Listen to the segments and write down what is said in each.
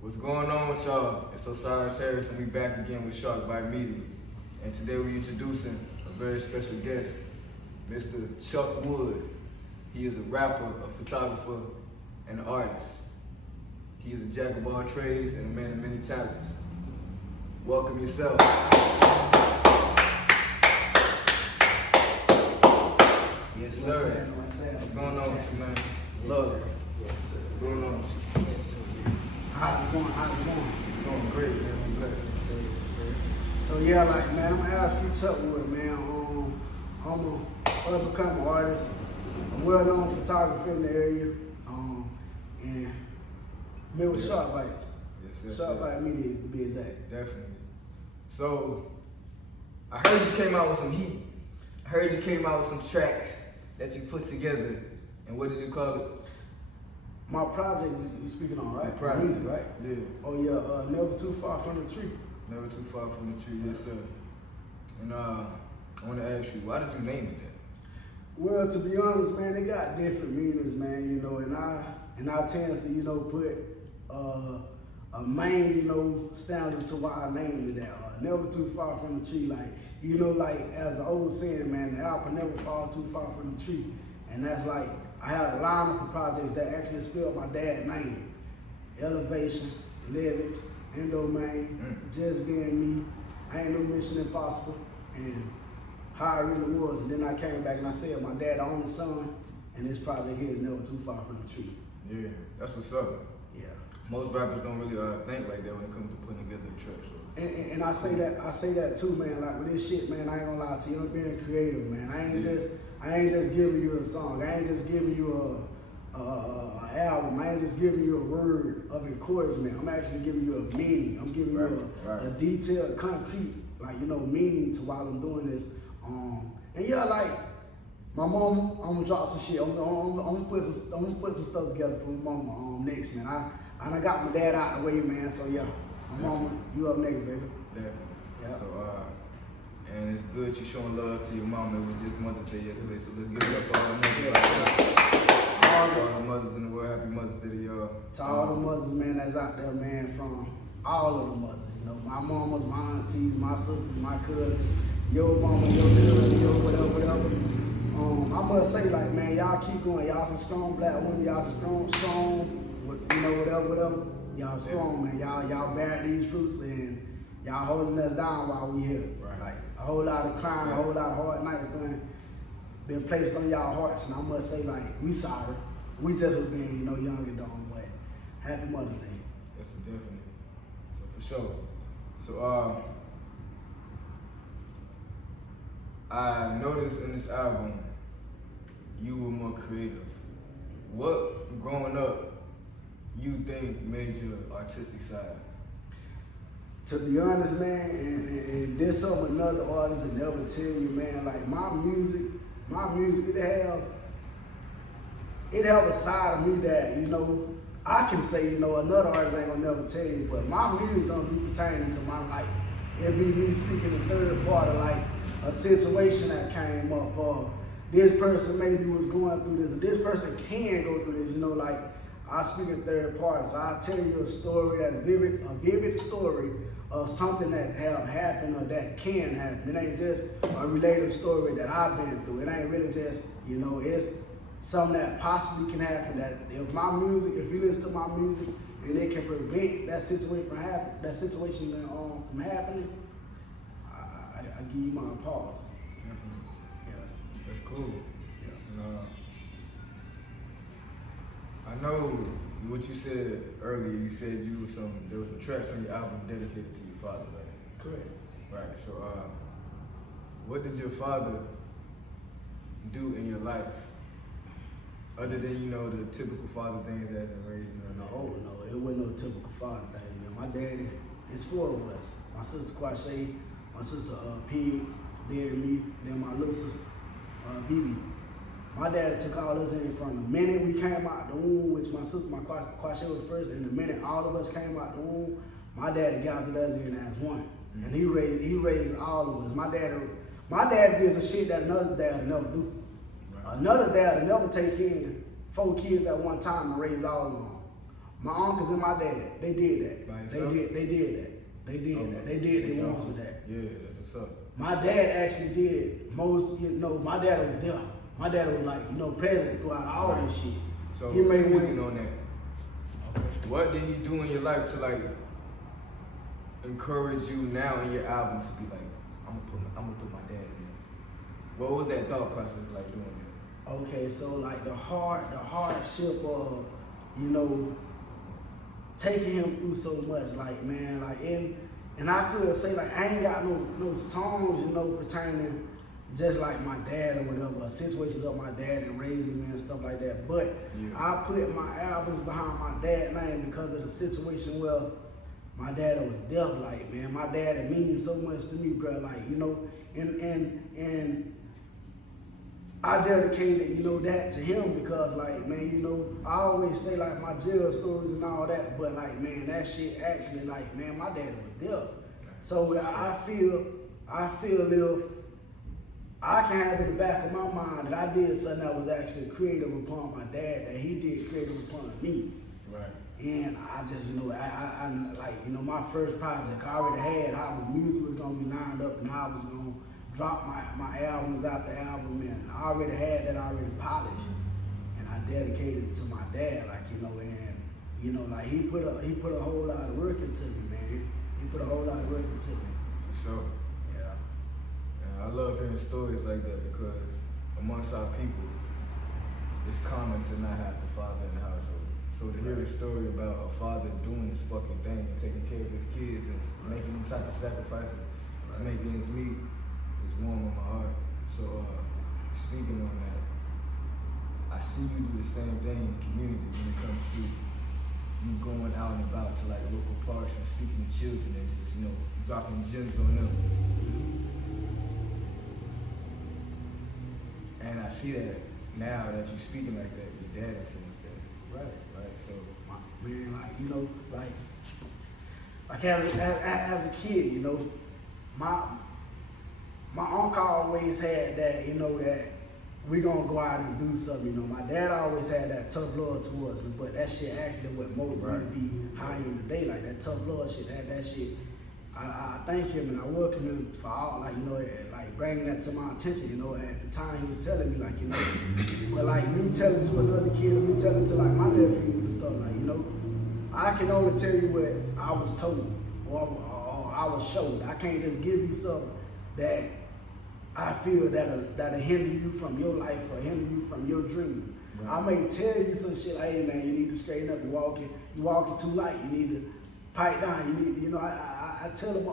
What's going on with y'all? It's Osiris Harris, and we back again with Shark Bite Media. And today we're introducing a very special guest, Mr. Chuck Wood. He is a rapper, a photographer, and an artist. He is a jack of all trades and a man of many talents. Welcome yourself. Yes, sir. What's going on with you, man? Love. Yes, sir. What's going on with you? Yes, sir. How's it going? It's going great, man. I'm blessed. Yes, sir. So yeah, like, man, I'm gonna ask you, Chuck Wood, man. I'm a up-and-coming artist, a well-known photographer in the area, and I'm with Shark Bites. Yes, Shark Bite Media, to be exact. Definitely. So, I heard you came out with some heat. I heard you came out with some tracks that you put together. And what did you call it? My project you speaking on, right? Project. Music, right? Yeah. Oh yeah, Never Too Far From the Tree. Never Too Far From the Tree, yes sir. And I want to ask you, why did you name it that? Well, to be honest, man, they got different meanings, man, you know, and I tend to, you know, put a main, you know, stanza to why I named it that. Never too far from the tree, like, you know, like as the old saying, man, the apple never falls too far from the tree. And that's like, I have a lineup of projects that actually spell my dad's name. Elevation, Levitt, Endomain, Just Being Me, I Ain't No Mission Impossible, and how I really was. And then I came back and I said, my dad, the only son, and this project here is Never Too Far From the Tree. Yeah, that's what's up. Yeah. Most rappers don't really think like that when it comes to putting together a track. So. And I say that too, man. Like with this shit, man, I ain't gonna lie to you. I'm being creative, man. I ain't just giving you a song. I ain't just giving you a album. I ain't just giving you a word of encouragement. I'm actually giving you a meaning. I'm giving you a detailed, concrete, like, you know, meaning to while I'm doing this. And yeah, like my mama, I'm gonna drop some shit. I'm gonna put some stuff together for my mama next, man. I got my dad out the way, man. So yeah, my mama, you up next, baby. Definitely. Yeah. So and it's good you're showing love to your mama. It was just Mother's Day yesterday, so let's give it up for all the mothers. All the mothers in the world. Happy Mother's Day to y'all. To all the mothers, man, that's out there, man, from all of the mothers. You know, my mamas, my aunties, my sisters, my cousins, your mama, your cousin, your whatever. I must say, like, man, y'all keep going. Y'all some strong black women. Y'all some strong, you know, whatever. Y'all strong, man. Y'all bear these fruits, and y'all holding us down while we here. Right. Like, a whole lot of crime, a whole lot of hard nights been placed on y'all hearts, and I must say, like, we sorry. We just was being, you know, young and dumb, but happy Mother's Day. That's definitely. So for sure. So I noticed in this album you were more creative. What growing up you think made your artistic side? To be honest, man, and there's some another artist that never tell you, man, like my music, it have a side of me that, you know, I can say, you know, another artist ain't gonna never tell you, but my music don't be pertaining to my life. It be me speaking in third party, like a situation that came up, or this person maybe was going through this, and this person can go through this, you know, like I speak in third party, so I tell you a story that's a vivid story of something that have happened or that can happen. It ain't just a relative story that I've been through. It ain't really just, you know, it's something that possibly can happen. That if you listen to my music and it can prevent that situation from happening, I give you my applause. Definitely. Yeah. That's cool. Yeah. And, I know what you said earlier. You said there was some tracks on your album dedicated to your father, right? Correct. Right. So, what did your father do in your life, other than, you know, the typical father things as in raising? No, it wasn't no typical father thing, man. My daddy, it's four of us. My sister Quashay, my sister Pig, then me, then my little sister BB. My dad took all us in from the minute we came out the womb, which my sister, my Quashay was first, and the minute all of us came out the womb, my daddy gathered us in as one. Mm-hmm. And he raised all of us. My dad did some shit that another dad would never do. Right. Another dad would never take in 4 kids at one time and raise all of them. My uncles and my dad, they did that. By They yourself? did that. They did that. They did their ones with that. Yeah, that's what's up. My dad actually did most, my dad was there. My dad was like, present throughout all this shit. So He made speaking one- on that, what did he do in your life to like encourage you now in your album to be like, I'm gonna put my dad in there? What was that thought process like doing that? Okay, so like the hardship of, taking him through so much, like man, like and I could say like I ain't got no songs, pertaining just like my dad or whatever, or situations of my dad and raising me and stuff like that. But Yeah. I put my albums behind my dad's name because of the situation where my dad was deaf. Like man, my dad it means so much to me, bro. Like and I dedicated, that to him because, like, man, I always say, like, my jail stories and all that, but, like, man, that shit actually, like, man, my dad was there. So I feel if I can have in the back of my mind that I did something that was actually creative upon my dad, that he did creative upon me. Right. And I just, my first project, I already had how my music was going to be lined up and how I was going to drop my albums after album, and I already had that already polished, and I dedicated it to my dad, like like he put a whole lot of work into me, man. He put a whole lot of work into me. For sure. Yeah. And I love hearing stories like that because amongst our people, it's common to not have the father in the household. So to hear a story about a father doing this fucking thing and taking care of his kids and making them type of sacrifices to make ends meet, it's warm in my heart. So speaking on that, I see you do the same thing in the community when it comes to you going out and about to like local parks and speaking to children and just, dropping gems on them. And I see that now that you're speaking like that, your dad influenced that. Right. Right? So Man, like as a kid, my uncle always had that, that we gonna go out and do something, My dad always had that tough love towards me, but that shit actually what molded me to be how I am today. Like that tough love shit, that shit. I thank him and I welcome him for all, like bringing that to my attention, at the time he was telling me, but like me telling to another kid or me telling to like my nephews and stuff, I can only tell you what I was told or I was showed. I can't just give you something that I feel that'll hinder you from your life or hinder you from your dream. Right. I may tell you some shit like, hey man, you need to straighten up, you walking too light, you need to pipe down, you need to, I tell them,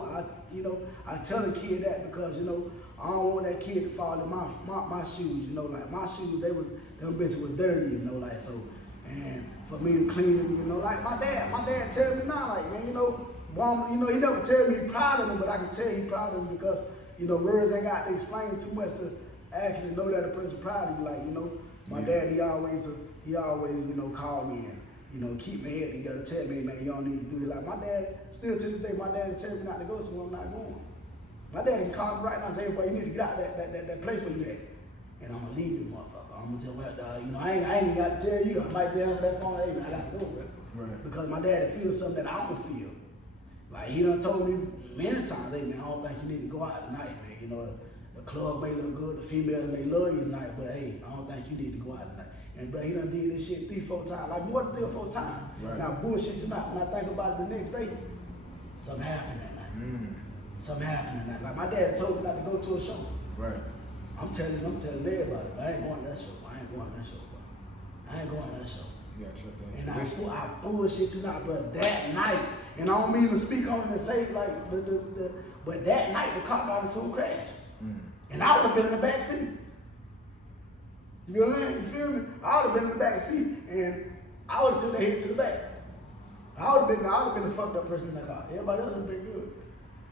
I tell a kid that because, I don't want that kid to fall in my shoes, like my shoes, them bitches was dirty, so, and for me to clean them, like my dad tell me now, like, man, woman, he never tell me he proud of me, but I can tell he proud of me because, words ain't got to explain too much to actually know that a person proud of you. Like, my dad, he always, call me and, keep my head together, tell me, man, you don't need to do it. Like my dad, still to this day, my dad tell me not to go somewhere I'm not going. My dad can call me right now and say, boy, you need to get out that place where you at. And I'm gonna leave this motherfucker. I'm gonna tell I ain't even got to tell you. I might say answer that phone, hey man, I gotta go, bro. Right. Because my dad feels something that I don't feel. Like he done told me many times, hey man, I don't think you need to go out tonight, man. The club may look good, the females may love you tonight, but hey, I don't think you need to go out tonight. And bro, he done did this shit 3-4 times, like more than 3 or 4 times. Right. Now bullshit you not, when I think about it the next day, something happened that night. Something happened that night. Like my dad told me not to go to a show. Right. I'm telling everybody, but I ain't going to that show. I ain't going to that show, bro. I ain't going to that show. Yeah, and I bullshit you not, but that night, and I don't mean to speak on it and say like but that night the car got into a crash. And I would have been in the back seat. You know what I'm saying? You feel me? I would have been in the back seat and I would have took the head to the back. I would have been the fucked up person in that car. Everybody else would have been good.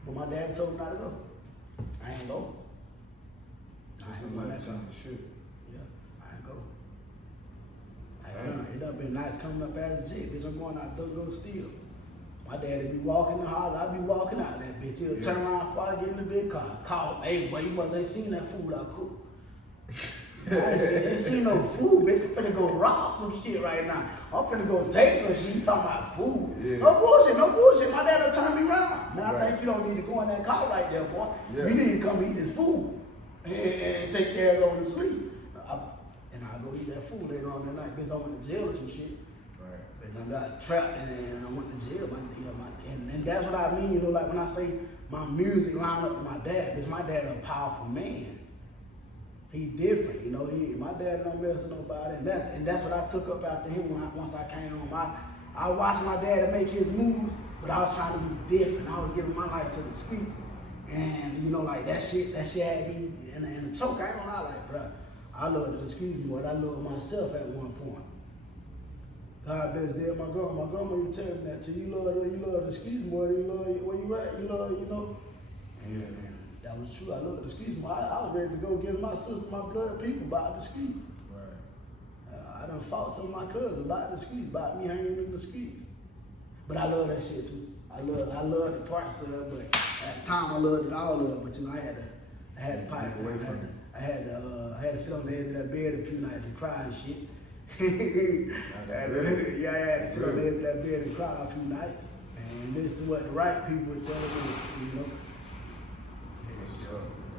But my dad told me not to go. I ain't go. I ain't going that time. Yeah, I ain't go. It done been nice coming up as a G. Bitch, I'm going out there to go steal. My dad'd be walking the house, I'd be walking out that bitch. He'll turn around before I get in the big car. Call, hey boy, you must ain't seen that food I cooked. I ain't seen no food, bitch. I'm finna go rob some shit right now. I'm finna go take some shit. You talking about food? Yeah. No bullshit, no bullshit. My dad will turn me around. Man, I Right. think you don't need to go in that car right there, boy. Yeah. You need to come eat this food and take care of going to sleep. And I'll go eat that food later on that night. Bitch, I went to jail or some shit. Right. Bitch, I got trapped and I went to jail. And that's what I mean, you know, like when I say my music line up with my dad, because my dad a powerful man. He different, you know. My dad don't mess with nobody, and that's what I took up after him once I came home. I watched my dad make his moves, but I was trying to be different. I was giving my life to the streets, and you know, like that shit had me in a choke. I ain't gonna lie, like, bro, I loved the streets more than I loved myself at one point. God bless dead my grandma. My grandma used to tell me that too. You love the streets more than you love where you at. You love, you know. And that was true. I love the streets more. I was ready to go against my sister, my blood people about the streets. Right. I done fought some of my cousins about the streets, about me hanging in the streets. But I love that shit too. I love the parts of it, but at the time I loved it all of it. But you know, I had to fight away from it. I had to sit on the edge of that bed a few nights and cry and shit. I had to sit on the edge of that bed and cry a few nights and listen to what the right people were telling me, you know. That's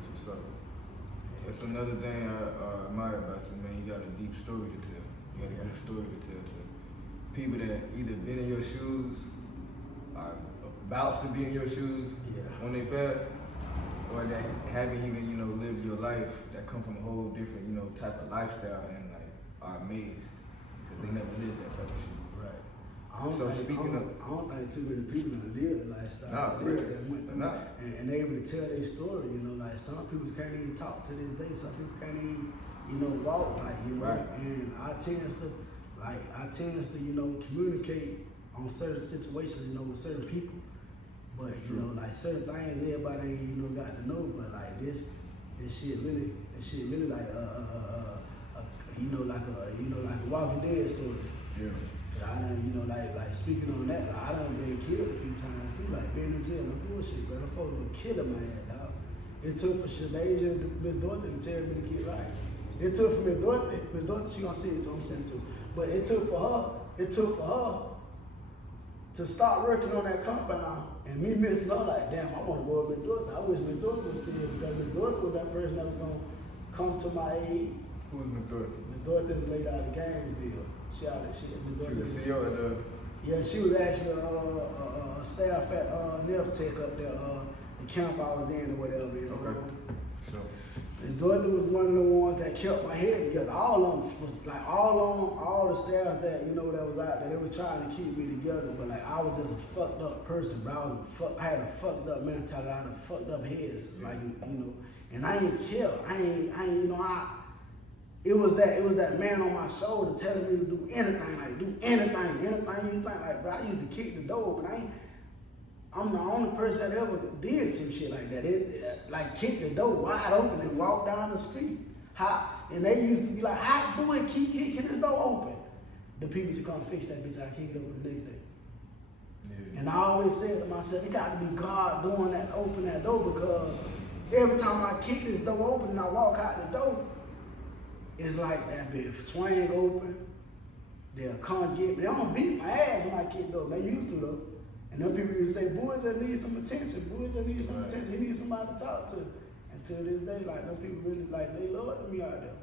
what's up. That's another thing I admire about you, man. You got a deep story to tell. You got a good story to tell to people that either been in your shoes, are about to be in your shoes on their path, or that haven't even, you know, lived your life, that come from a whole different, you know, type of lifestyle and like are amazed because they never lived that type of shit. Right. I don't think too many people done live the lifestyle. Nah, went through, nah. and they able to tell their story, you know, like some people can't even talk to this day, some people can't even, you know, walk, like, you know, right. And I tends to, you know, communicate on certain situations, you know, with certain people. But you know, like certain things everybody ain't, you know, got to know, but like this shit really like you know, like a Walking Dead story. Yeah. I done, you know, like speaking on that, like, I done been killed a few times too, like being in jail, no bullshit, bro. The folks were killing my ass, dog. It took for Shanasia and Miss Dorothy to tell me to get right. It took for Miss Dorothy, she gonna see it too, I'm saying too. But it took for her to start working on that compound and me missing her, like, damn, I wanna go with Miss Dorothy. I wish Miss Dorothy was still here because Miss Dorothy was that person that was gonna come to my aid. Who's Miss Dorothy? Miss Dorothy's a lady out of Gainesville. She out of shit. She was the CEO of the... Yeah, she was actually a staff at Neftech up there, the camp I was in or whatever, you know. Okay. So Miss Dorothy was one of the ones that kept my head together. All of them was like all the staff that, you know, that was out there, they was trying to keep me together, but like I was just a fucked up person, bro. I had a fucked up mentality, I had a fucked up head, like, you know, and I ain't killed. I ain't, you know, it was that man on my shoulder telling me to do anything, like do anything you think, like, bro, I used to kick the door, but I'm the only person that ever did some shit like that. Like kick the door wide open and walk down the street. And they used to be like, how do it keep kicking the door open? The people should come fix that bitch, I kick it open the next day. Yeah. And I always said to myself, it got to be God doing that, open that door, because every time I kick this door open and I walk out the door, it's like that bitch swing open, they'll come get me. They don't beat my ass when I kick though. They used to though. And them people used to say, boys just need some attention. Boys just need some attention. He needs somebody to talk to. And to this day, like them people really like they loved me out there.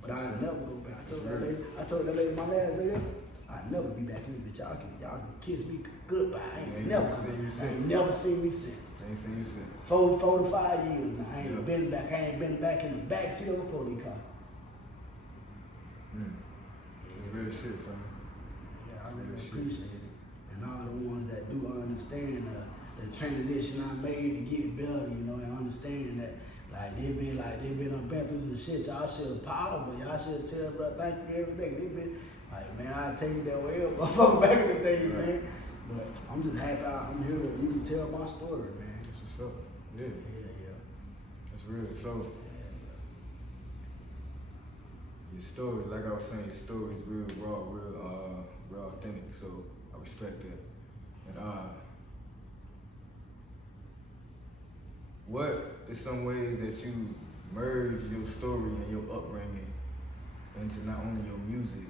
But I never go back. I told that lady my last day there, I'd never be back in this bitch. Y'all can kiss me goodbye. I ain't never seen me since. Ain't seen you since. 4 to 5 years now. I ain't been back. I ain't been back in the backseat of a police car. Real shit, fam. Yeah, I really appreciate it. And all the ones that do understand the transition I made to get better, you know, and understand that, like, they been on been through some shit. Y'all should have power, but y'all should tell, bro, thank you every day. They been, like, man, I take it that way up. Motherfucker back in the days, right. Man. But I'm just happy I'm here to even tell my story, man. That's what's up. Yeah. Yeah. That's real. So, your story, like I was saying, your story is real raw, real authentic. So I respect that. And what is some ways that you merge your story and your upbringing into not only your music,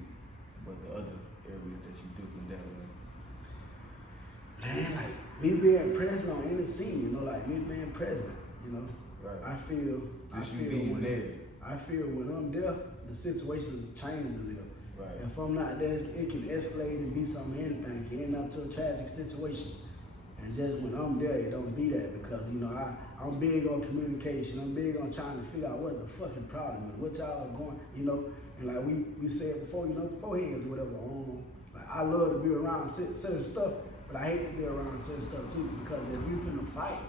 but the other areas that you do in that way? Man, like me being present on any scene, you know, like me being present, you know. Right. I feel being there. I feel when I'm there, the situations change a little. Right. If I'm not there, it can escalate and be something, anything. It can end up to a tragic situation. And just when I'm there, it don't be that because, you know, I'm big on communication. I'm big on trying to figure out what the fucking problem is. What y'all are going, you know. And like we said before, you know, beforehand or whatever. Like I love to be around certain stuff, but I hate to be around certain stuff too because if you finna fight,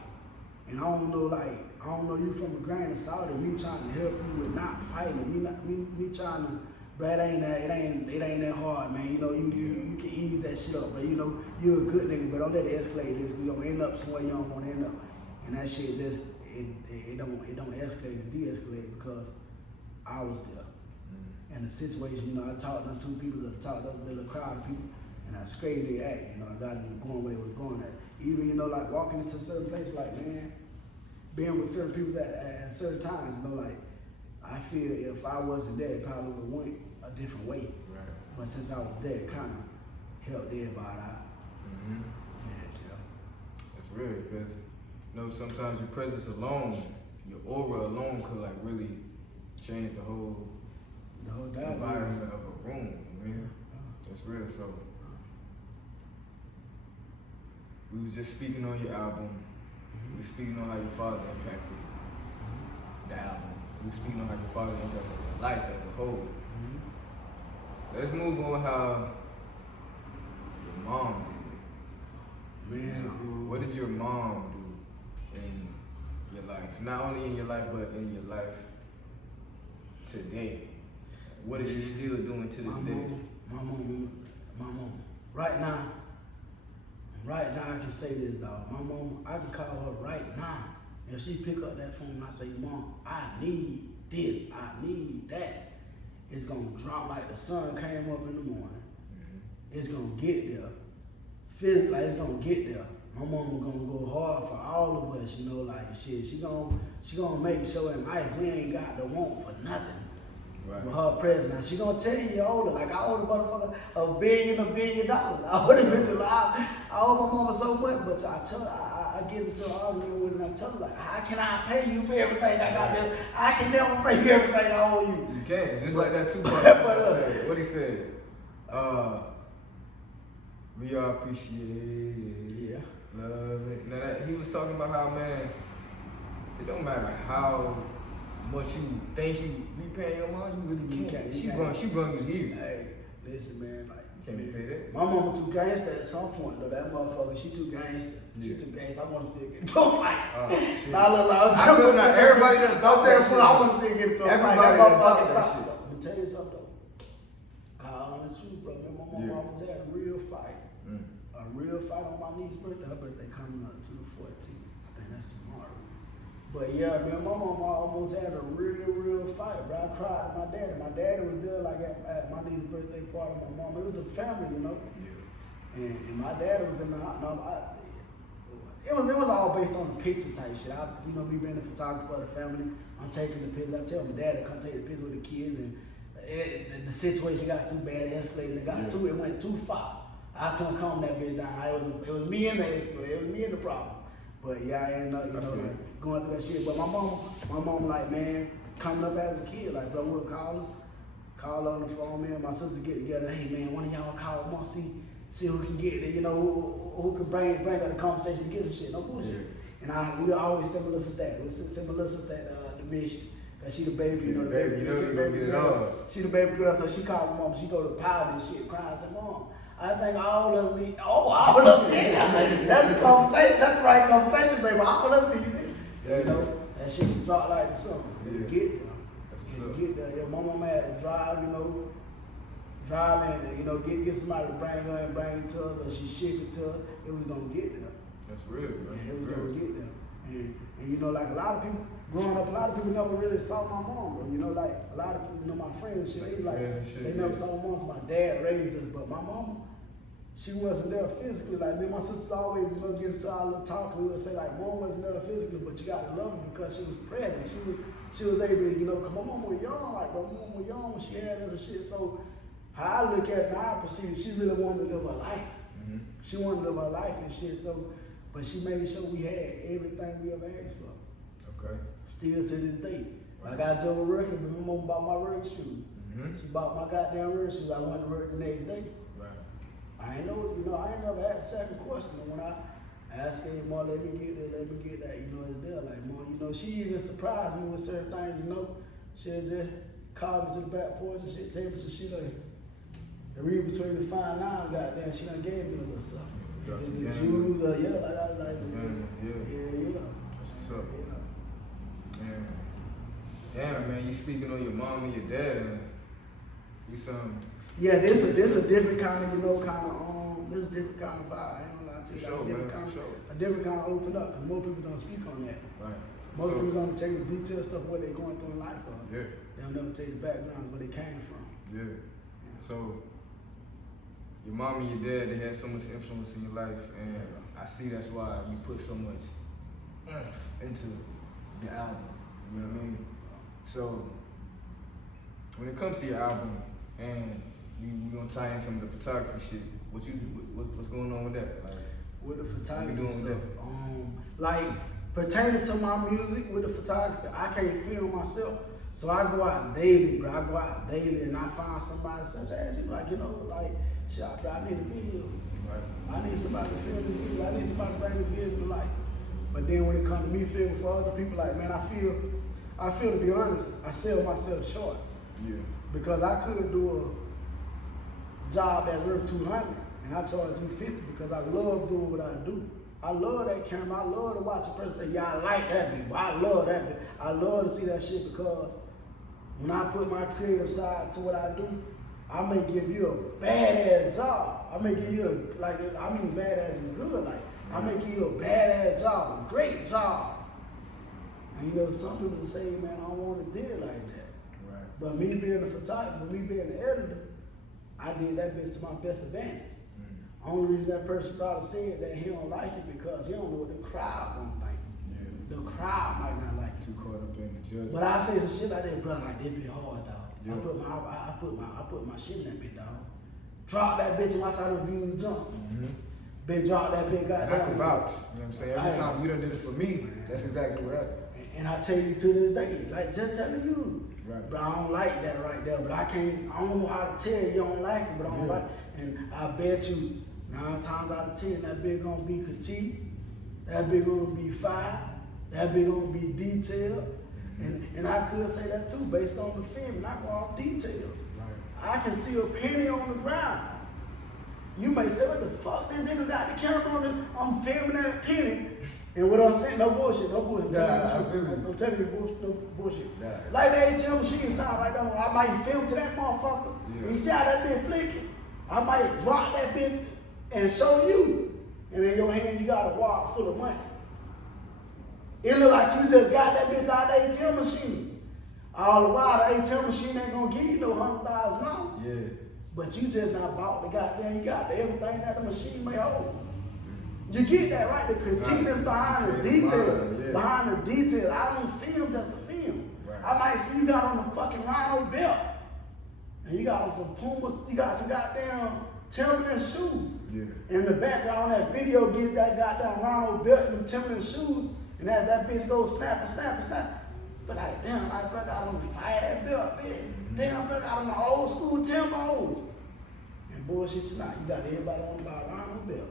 and I don't know you from a grain of salt, and me trying to help you with not fighting, me trying to, bro, it ain't that hard, man. You know, you can ease that shit up, but you know, you're a good nigga, but don't let it escalate this, because you're gonna end up somewhere you don't wanna end up. And that shit just, it don't escalate, it de-escalate because I was there. And the situation, you know, I talked to two people, I talked to a little crowd of people, and I sprayed their act, you know, I got them going where they was going at. Even, you know, like walking into certain places, like, man, being with certain people at certain times, you know, like, I feel if I wasn't there, it probably would have went a different way. Right. But since I was there, it kind of helped everybody out. Mm-hmm. Yeah. That's real, because, you know, sometimes your presence alone, your aura alone could, like, really change the whole environment of a room, you know? That's real, so. We was just speaking on your album. We was speaking on how your father impacted the album. We was speaking on how your father impacted your life as a whole. Let's move on how your mom did. Man, what did your mom do in your life? Not only in your life, but in your life today. What is she still doing to this day? My mom. Right now I can say this, dog. My mom, I can call her right now. If she pick up that phone and I say, Mom, I need this, I need that, it's gonna drop like the sun came up in the morning. It's gonna get there. Feels like it's gonna get there. My mama gonna go hard for all of us, you know, like shit. She gonna make sure in life we ain't got to want for nothing. Right. With her presence. Now she gonna tell you older, like I owe the motherfucker $1 billion. I owe the bitch I owe my mama so much, but I tell her, I get into an argument with her and I tell her, like, how can I pay you for everything I got there? I can never pay you everything I owe you. You can, just like that too. What he said, we all appreciate it. Yeah. Love it. Now that, he was talking about how, man, it don't matter how much you think you repay your mom, you really can't. She brung you here. Hey, listen, man, like, can't be paid that. my mama too gangster at some point, though. That motherfucker, she too gangster. Yeah. She too gangster. I want to see her get into a fight. I feel like everybody does. Don't tell me, I want to see her get into a fight. Everybody That done motherfucker that talk. shit. Let me tell you something, though. God, honest truth, bro. Man, my mama almost had a real fight. A real fight on my niece's birthday. Her birthday coming up to the 14th. I think that's tomorrow. But yeah, man, my mama almost had a real fight, bro. I cried to my daddy. My daddy was there like at my niece's birthday party. My mom, it was the family, you know. Yeah. And my daddy was in the house. It was all based on the picture type shit. You know, me being a photographer of the family, I'm taking the pictures. I tell my dad to come take the pictures with the kids, and the situation got too bad, it escalated. It went too far. I couldn't calm that bitch down. It was me and the escalator. It was me and the problem. But yeah, I ended up, like going through that shit. But my mom, like, man, coming up as a kid, like, bro, we'll call her on the phone, man. My sister get together. Hey, man, one of y'all call Mom, see who can get it. You know, who can bring up the conversation and get some shit. No bullshit. Yeah. And we always similar to that. We similar to that the mission. Cause she the baby, you know, the baby. You know, she the baby girl. She the baby girl, so she called my mom. She go to power this shit, crying. I said, Mom, I think all of us need. All of us need. That's the conversation. That's the right conversation, baby. All of us need this. Yeah, you know, that shit was dropped like the sun. Yeah. Get there. Get there. Yeah, my mom had to drive, you know, and, you know, get somebody to bring her and bring it to us, or she ship it to us. It was gonna get there. That's real, bro. Yeah, it was gonna get there. And you know, like a lot of people growing up, a lot of people never really saw my mom, bro. You know, like a lot of people, you know, my friends and shit, they never saw my mom. My dad raised us, but my mama, she wasn't there physically. Like me and my sisters always, you know, get into our little talk. We would say like, Mom wasn't there physically, but you gotta love her because she was present. she was able to, you know, cause my mom was young, like my mom was young when she had us and shit. So how I look at it now, I perceive she really wanted to live her life. Mm-hmm. She wanted to live her life and shit. So, but she made sure we had everything we ever asked for. Okay. Still to this day. Like I told working, but my mom bought my work shoes. Mm-hmm. She bought my goddamn work shoes. I went to work the next day. Right. I ain't know, you know, I ain't never had the second question. When I asked her, Mom, let me get that, you know, it's there. Like, Mom, you know, she even surprised me with certain things, you know. She'll just call me to the back porch and she'll tell me some shit like, the read between the fine lines, goddamn, she done gave me a little something. Drop If some the game. Jews or, yeah, like I was like, Yeah. yeah. That's what's up. Yeah. Damn, man, you speaking on your mom and your dad, and you some. Yeah, this a different kind of, you know, this is a different kind of vibe. I ain't gonna lie to you. For sure, man, for sure. A different kind of open up, because most people don't speak on that. Right. Most people don't tell you the detailed stuff, what they're going through in life. Yeah. They don't never tell you the backgrounds, where they came from. Yeah. So, your mom and your dad, they had so much influence in your life, and I see that's why you put so much into your album. You know what I mean? So, when it comes to your album, and we gonna tie in some of the photography shit, what's going on with that? Like, with the what you photography doing with stuff, like pertaining to my music with the photography, I can't film myself, so I go out daily, bro. I go out daily and I find somebody such as you, like, you know, like, shit, I need a video. Right. I need somebody to film this video. I need somebody to bring this video to life. But then when it comes to me filming for other people, like, man, I feel to be honest, I sell myself short. Yeah. Because I could do a job that's worth 200 and I charge you 50 because I love doing what I do. I love that camera. I love to watch a person say, yeah, I like that bit, but I love that bit. I love to see that shit because when I put my creative side to what I do, I may give you a badass job. I may give you badass and good. Like, I may give you a badass job, a great job. And you know, some people will say, man, I don't want to do it like that. Right. But me being a photographer, me being the editor, I did that bitch to my best advantage. Only reason that person probably said that he don't like it because he don't know what the crowd gonna think. Yeah. The crowd might not like it. Too caught up in the judgment. But I say some shit like that, bro, like that be hard, dog. Yeah. I put my shit in that bitch, dog. Drop that bitch and watch how the views jump. Mm-hmm. Bitch, drop that bitch, And I goddamn. can vouch. You know what I'm saying? Every time you done did it for me, that's exactly what happened. And I tell you to this day, like just telling you, Right. but I don't like that right there. But I don't know how to tell you don't like it, but I don't like it. And I bet you 9 times out of 10, that bitch gonna be critique, that bitch gonna be fire, that bitch gonna be detailed. And I could say that too, based on the film, and I go off details. Right. I can see a penny on the ground. You may say, what the fuck, that nigga got the camera on it, I'm filming that penny. And what I'm saying, no bullshit. I'm telling you no bullshit. Yeah. Like the ATM machine sound right now, I might film to that motherfucker. Yeah. You see how that bitch flicking? I might drop that bitch and show you. And in your hand, you got a wallet full of money. It look like you just got that bitch out of the ATM machine. All the while, the ATM machine ain't gonna give you no $100,000. Yeah. But you just not bought the goddamn, you got everything that the machine may hold. You get that, right? The critique is behind the details. Yeah. Behind the details. I don't film just to film. Right. I might see you got on the fucking Rhino belt. And you got on some Pumas, you got some goddamn Timberland shoes. Yeah. In the background, that video get that goddamn Rhino belt and them Timberland shoes. And as that bitch goes snap. But like, damn, I got on the fire belt, bitch. Damn, I got on the old school Timbos. And bullshit you not. You got everybody on the Rhino belt.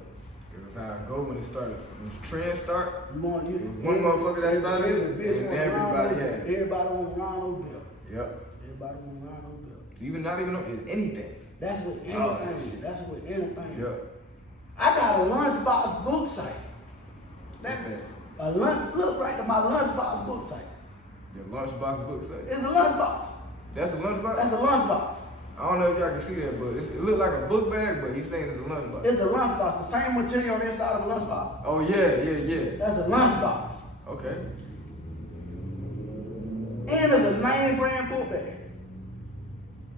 That's how it go when it starts. When the trend start, You want you one motherfucker that started it, bitch and everybody had it. Everybody on Rhino belt. Yep. Everybody on Rhino belt. Not even on anything. That's with anything. Oh, That's with anything. Yep. I got a lunchbox book site. Okay. A look right to my lunchbox book site. Your lunchbox book site. It's a lunchbox. That's a lunchbox? That's a lunchbox. I don't know if y'all can see that, but it look like a book bag, but he's saying it's a lunchbox. It's a lunchbox. The same material on the inside of a lunchbox. Oh yeah. That's a lunchbox. Okay. And it's a name brand book bag.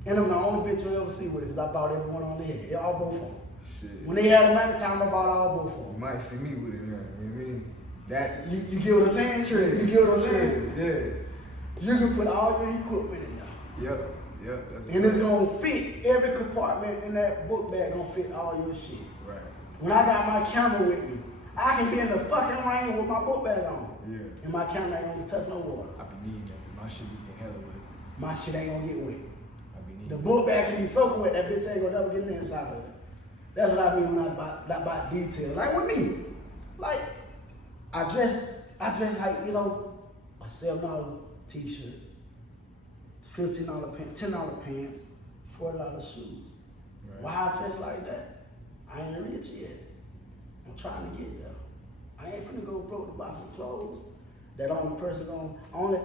And I'm the only bitch you'll ever see with it because I bought every one on there. All both of them. Shit. When they had them at the time, I bought all both of them. You might see me with it now. You know what I mean? That You get what I'm saying? trend. You get what I'm saying? Yeah. You can put all your equipment in there. Yep. That's And it's gonna fit every compartment in that book bag. Gonna fit all your shit. Right. When I got my camera with me, I can be in the fucking rain with my book bag on. Yeah. And my camera ain't gonna touch no water. I be needing that 'cause my shit be getting hella wet. My shit ain't gonna get wet. I be needing The book bag can be soaking wet. That bitch ain't gonna never get in the inside of it. That's what I mean when I buy detail. Like with me, like I dress like, you know, a $7 t-shirt, $15 pants, $10 pants, $40 shoes. Right. Why I dress like that? I ain't rich yet. I'm trying to get there. I ain't finna go broke to buy some clothes. That only person only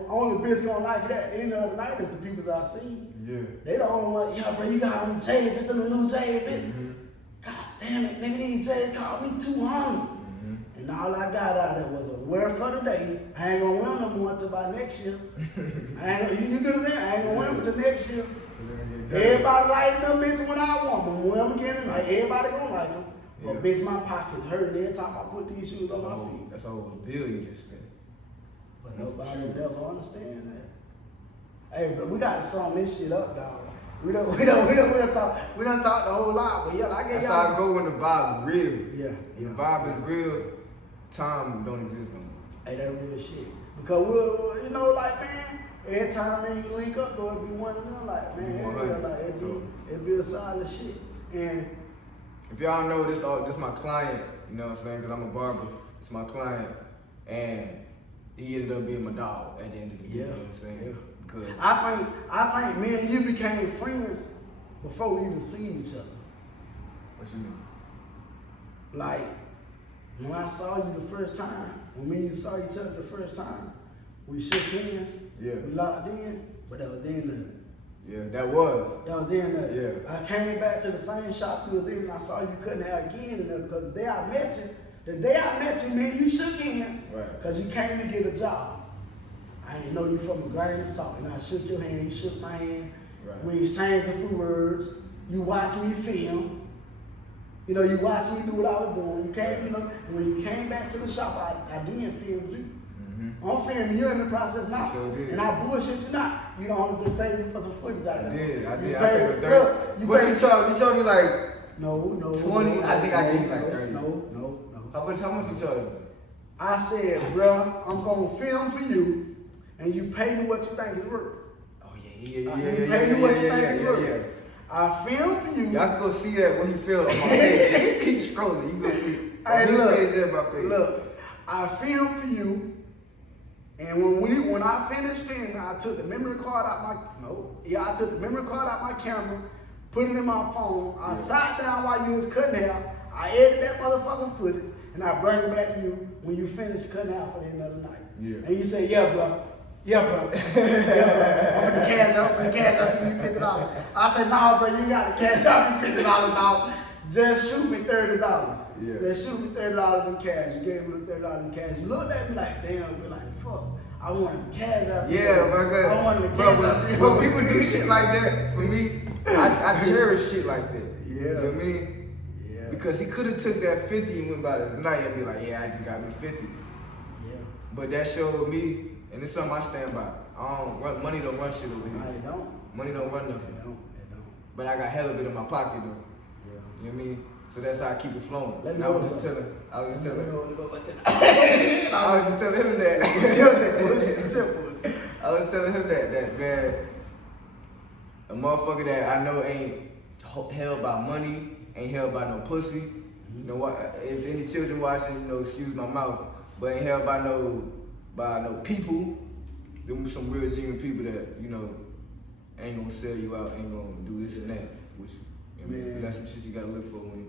bitch gonna like it at the end of the night is the people I see. Yeah. They the only one, yeah, bro, you got on Jay, bitch, the new Jay, bitch. Mm-hmm. God damn it, nigga, these Jay called me 200. And all I got out of it was a wear for the day. I ain't gonna wear them no more until by next year. I ain't gonna, you know what I'm saying? I ain't gonna wear them until next year. So Everybody lighting them bitches when I want them. Wear them again, and like everybody gonna like them. Yeah. But bitch, my pocket's hurting every time I put these shoes on my feet. That's a whole bill you just spent. But nobody never understand that. Hey, bro, we gotta sum this shit up, dog. We done talk the whole lot, but yeah, I get That's y'all. how I go when the vibe is real. Yeah. When the vibe is real, time don't exist no more. Hey, that real shit. Because we'll, you know, like, man, every time man, you link up, though, it be one of them, like, man, yeah, like, it be a solid shit. And if y'all know this my client, you know what I'm saying, because I'm a barber, it's my client, and he ended up being my dog at the end of the day, you know what I'm saying? Yeah. Because I think me and you became friends before we even seen each other. what you mean? Like, when I saw you the first time, when me and you saw each other the first time, we shook hands, Yeah. we locked in, but that was the end of it. Yeah, that was. That was the end of it. Yeah. I came back to the same shop you was in, and I saw you cutting hair again in there because the day I met you, me and you shook hands, Right. because you came to get a job. I didn't know you from a grain of salt, and I shook your hand, you shook my hand. Right. We exchanged a few words. You watched me film. You know, you watched me do what I was doing. You came, you know, and when you came back to the shop, I did film you. Mm-hmm. I'm filming you in the process now. Sure did. And I bullshit you not. You don't just pay me for some footage out of I there. did. You I paid- paid for look, 30. you What paid- you charge? You charged me like, No. 20? I think I gave you like 30. No. how much you charge me? I said, bruh, I'm gonna film for you, and you pay me what you think it's worth. Oh You pay me what you think it's worth. I film for you. Y'all can go see that when he fell on my page. Keep scrolling, you go see. Hey, On his look, page and my page. look, I filmed for you, and when I finished filming, I took the memory card out I took the memory card out my camera, put it in my phone. I sat down while you was cutting hair. I edited that motherfucking footage, and I brought it back to you when you finished cutting hair for the end of the night. Yeah. And you say, yeah, bro. Yeah, bro. I'm finna cash out you $50. I said, nah, bro, you got to cash out you $50 now. Just shoot me $30. Yeah. Just shoot me $30 in cash. You gave me the $30 in cash. You looked at me like, damn, be like, fuck. I wanted to cash out. Yeah, bro. I wanted to cash out. When people do shit like that, for me, I cherish shit like that. Yeah. You know what I mean? Yeah. Because he could have took that 50 and went by this night and be like, yeah, I just got me 50. Yeah. But that showed me, and it's something I stand by. Money don't run shit over No, here. it don't. Money don't run It nothing. don't. But I got hella bit in my pocket though. Yeah. You know what I mean? So that's how I keep it flowing. Let me And I know was just something. telling him I was that. I was telling him that man, a motherfucker that I know ain't held by money, ain't held by no pussy. You know what? If any children watching, you know, excuse my mouth, but ain't held by no people. Them some real genuine people that, you know, ain't gonna sell you out, ain't gonna do this and that. Which, I mean, that's some shit you gotta look for when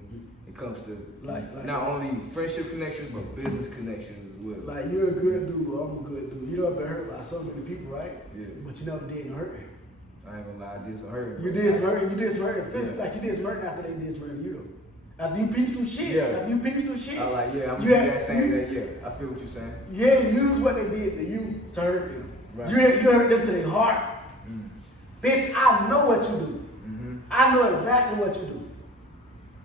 it comes to like not only friendship connections but business connections as well. Like you're a good dude, I'm a good dude. You done been hurt by so many people, right? Yeah. But you never did no hurt. I ain't gonna lie, I did some hurt. You did some hurt. You did some hurt. Yeah. Like you did some hurt after they did some hurt to you though. After you peep some shit. Yeah. After you peep some shit. I like, yeah, I'm you just saying that, yeah. I feel what you're saying. You ain't use what they did to you to hurt them. Right. You hurt them to their heart. Bitch, I know what you do. I know exactly what you do.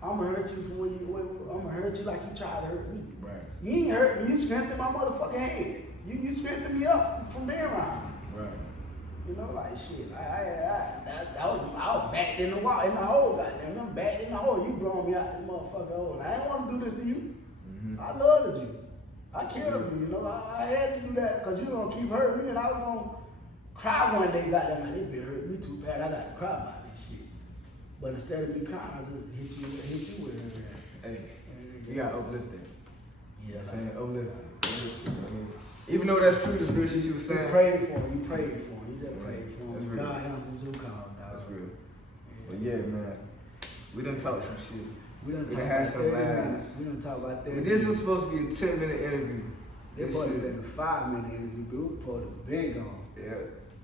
I'm gonna hurt you from where I'm gonna hurt you like you tried to hurt me. Right. You ain't hurt me. You strengthened my motherfucking head. You strengthened me up from there on. Right. You know, like shit. I was backed in the wall, in the hole, goddamn. I'm backed in the hole. You brought me out this motherfucker hole. I didn't want to do this to you. I loved you. I cared for you, you know. I had to do that because you gonna keep hurting me, and I was gonna cry one day. Goddamn, like, this bitch hurt me too bad. I got to cry about this shit. But instead of me crying, I just hit you with her. Hey, we gotta uplift that. Yeah, You know what I'm saying? Uplift. I mean, even though that's true, the good shit you was saying. You prayed for him. You prayed for him. You just prayed for That's him. real. God answers your call, dog. That's real. But yeah, man, we done talked some shit. We done We talked done had about some 30 laughs. minutes. We done talked about 30 This was supposed to be a 10-minute interview. It This wasn't shit- been a 5-minute interview, but we were supposed to have been gone. Yeah.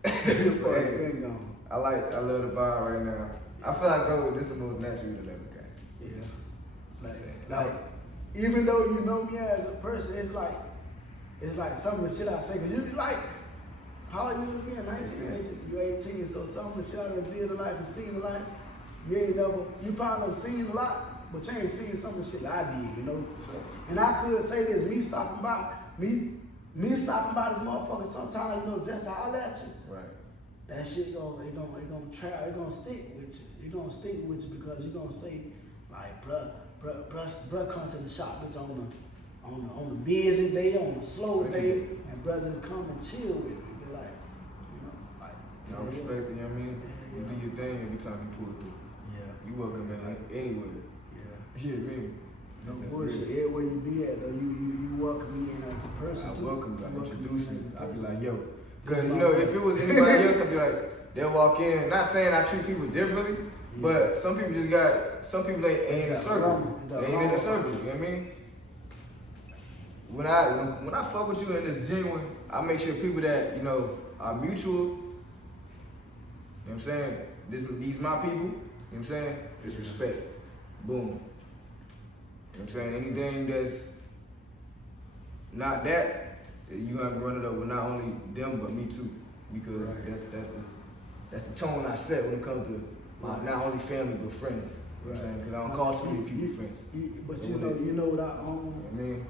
We were supposed to have Hey, been gone. I love the vibe right now. I feel like, bro, this is the most natural we've ever got. Yeah. Saying. Like, even though you know me as a person, it's like some of the shit I say, cause you like, how old you was again? 19, you 18, so some of the shit I done did in life and seen in life, you probably done seen a lot, but you ain't seen some of the shit that I did, you know? And I could say this, me stopping by this motherfucker sometimes, you know, just to holler at you. Right. That shit gonna stick with you. It gonna stick with you because you gonna say, like, bruh, come to the shop, bitch, on the busy day, on the slow day, and bruh just come and chill with me. Be like, you know, like, I respect it, you know what I mean? Yeah, You do your thing every time you pull through. Yeah. You welcome man anywhere. Yeah. You know what I mean? No That's bullshit. real. Everywhere you be at, though, you welcome me in as a person. I too. welcome you, I welcome introduce me you. as a I'd be person. like, yo. Cause you know, if it was anybody else, I'd be like, they'll walk in. Not saying I treat people differently, but some people ain't in the circle. They ain't in the circle, you know what I mean? When I fuck with you and it's genuine, I make sure people that, you know, are mutual, you know what I'm saying? These my people, you know what I'm saying? It's respect. Boom. You know what I'm saying? Anything that's not that, you have to run it up with not only them but me too. Because that's the tone I set when it comes to my not only family but friends. You know what I'm saying? Because I don't call too many people friends. But So you know what I own? I mean,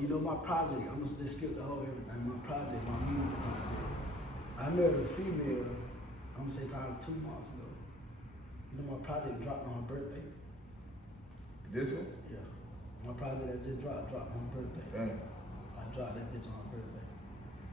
you know my project, I'm gonna just skip the whole everything. My project, my music project. I met a female, I'm gonna say probably 2 months ago. You know my project dropped on her birthday? this one? Yeah. My project that just dropped on her birthday. Dang. I dropped that bitch on her birthday.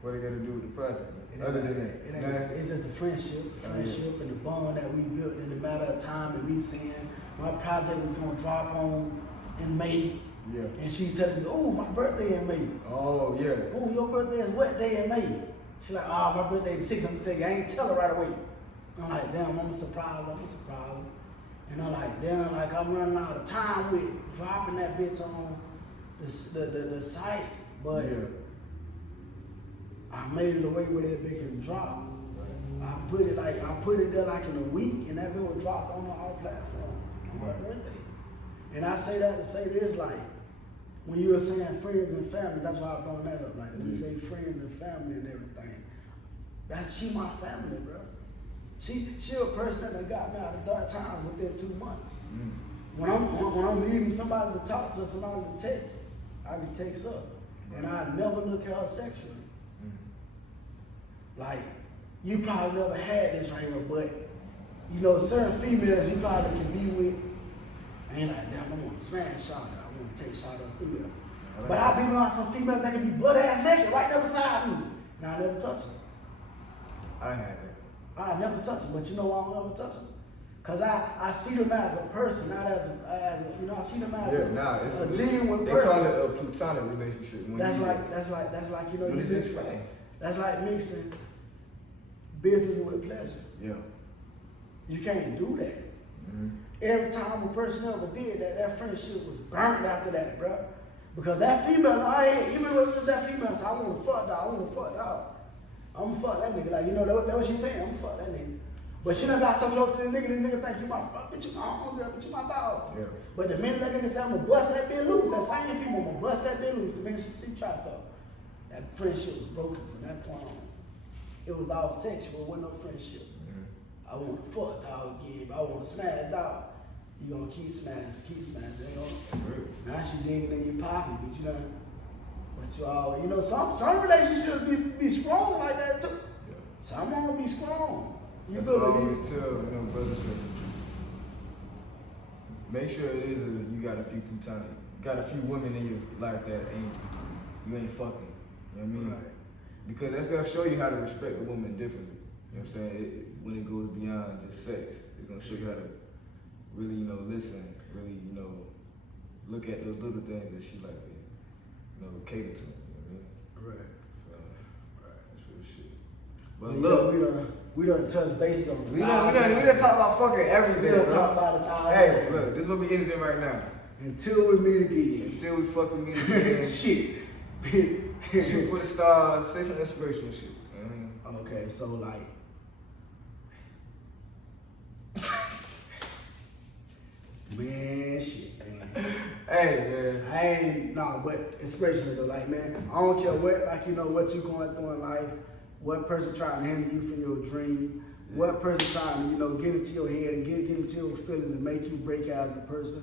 What they got to do with the project? It Other ain't- than it that? ain't- It's just the friendship and the bond that we built in the matter of time, and me saying my project was gonna drop on in May, Yeah. and she telling me, "Oh, my birthday in May." Oh, yeah. "Oh, your birthday is what day in May?" She like, "Oh, my birthday is 6." I'm gonna tell you, I ain't tell her right away. I'm like, damn, I'm surprised. And I'm like, damn, like I'm running out of time with dropping that bitch on the site, but Yeah. I made it a way where that bitch can drop. I put it there like in a week, and that bitch was dropped on all platforms on my birthday. And I say that to say this, like, when you were saying friends and family, that's why I brought that up. Like, when we say friends and family and everything, she my family, bro. She a person that got me out of dark times within 2 months. When I'm needing somebody to talk to, somebody to text, I can text her, and I never look at her sexually. Like, you probably never had this right here, but you know, certain females you probably can be with, and like, damn, I want to smash shot her. I want to take shot her through there. But I be around some females that can be butt ass naked right there beside me, and I never touch her. I had it. I never touch them, but you know why I don't ever touch them? Cause I see them as a person, not as a you know, I see them as a genuine they person. call it a platonic relationship. When That's you, like you know, when you it's mix just friends. that's like mixing business with pleasure. Yeah. You can't do that. Every time a person ever did that, that friendship was burnt after that, bro. Because that female, even if it was that female, so I want to fuck dog. I'm gonna fuck that nigga. Like, you know, that what she saying. I'm gonna fuck that nigga. But she done got so close to the nigga think you my fuck, bitch, you my homegirl, bitch, you my dog. Yeah. But the minute that nigga say I'm gonna bust that bitch loose, that same female gonna bust that bitch loose. The minute she tried something, that friendship was broken from that point on. It was all sexual, it wasn't no friendship. I want to fuck dog again, but I want to smash dog. You gonna keep smashing. Now she digging in your pocket, but you know. But But you all, you know, some relationships be strong like that too. Yeah. Some won't be strong. You That's feel what I me? always tell, you know, brothers. Make sure it is you got a few plutonic, got a few women in your life that you ain't fucking. You know what I mean? Right. Because that's gonna show you how to respect a woman differently. You know what I'm saying? When it goes beyond just sex, it's gonna show you how to really, you know, listen, really, you know, look at those little things that she like to, you know, cater to. You know what I mean? Right. So, Right. that's real shit. But But look, we done touched base on we done talk about fucking everything. We done bro. talk about it all. Hey, look, this is what we ended right now. Until we meet again. Until we fucking meet again. Shit. Shoot for the stars, say some inspirational shit. You know what I mean? Okay, so like, man, shit, man. Hey, man. I ain't, nah, but inspirational though, like, man, I don't care what, like, you know, what you going through in life, what person trying to handle you from your dream, what person trying to, you know, get into your head and get into your feelings and make you break out as a person.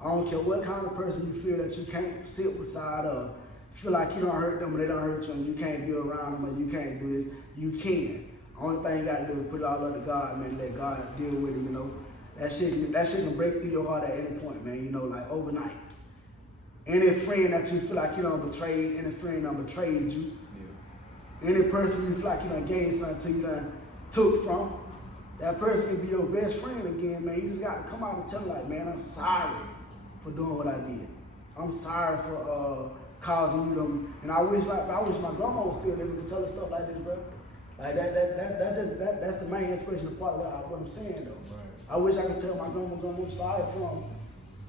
I don't care what kind of person you feel that you can't sit beside of, feel like you don't hurt them or they don't hurt you and you can't be around them or you can't do this, you can. Only thing you gotta do is put it all up to God, man, let God deal with it, you know. That shit can break through your heart at any point, man, you know, like overnight. Any friend that you feel like you done betrayed, any friend done betrayed you, any person you feel like you done gave something to, you done took from, that person can be your best friend again, man. You just got to come out and tell them, like, man, I'm sorry for doing what I did. I'm sorry for causing you them. And I wish my grandma was still able to tell us stuff like this, bro. Like that's the main inspirational part of what I'm saying, though. Right. I wish I could tell my grandma, I'm sorry for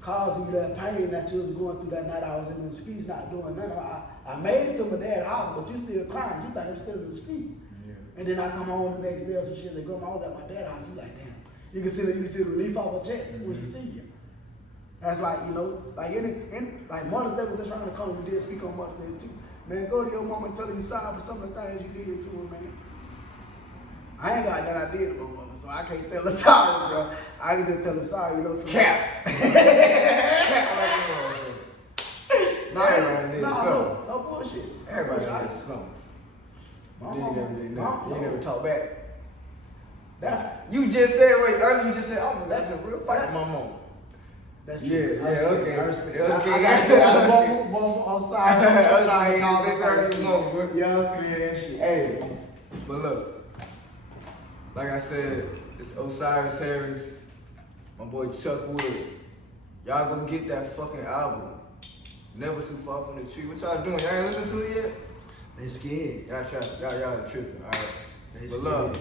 causing you that pain that you was going through that night. I was in the streets not doing nothing. I made it to my dad's house, but you still crying. You think I'm still in the streets. Yeah. And then I come home the next day or some shit, like, grandma, I was at my dad's house. You like, damn. You can see the relief off her chest when she see you. That's like, you know, like like Mother's Day was just trying to come, we did speak on Mother's Day too. Man, go to your mama and tell her you sorry for some of the things you did to her, man. I ain't got that I did to my mama, so I can't tell her sorry, bro. I can just tell her sorry, you know, for Cap. No bullshit. Everybody has something. You never talk back. You just said earlier. You just said, "Oh, that's a real fight, my mom." That's true. Yeah, okay. I respect it. Okay. I got to tell you, Mama, I'm sorry. I'm trying to call it. Yeah, man, shit. Hey, but look, like I said, it's Osiris Harris, my boy Chuck Wood. Y'all go get that fucking album. Never Too Far From the Tree. What y'all doing? Y'all ain't listened to it yet? They scared. Y'all tripping, alright? They But scared. love.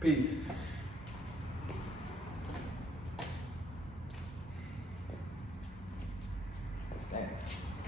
Peace.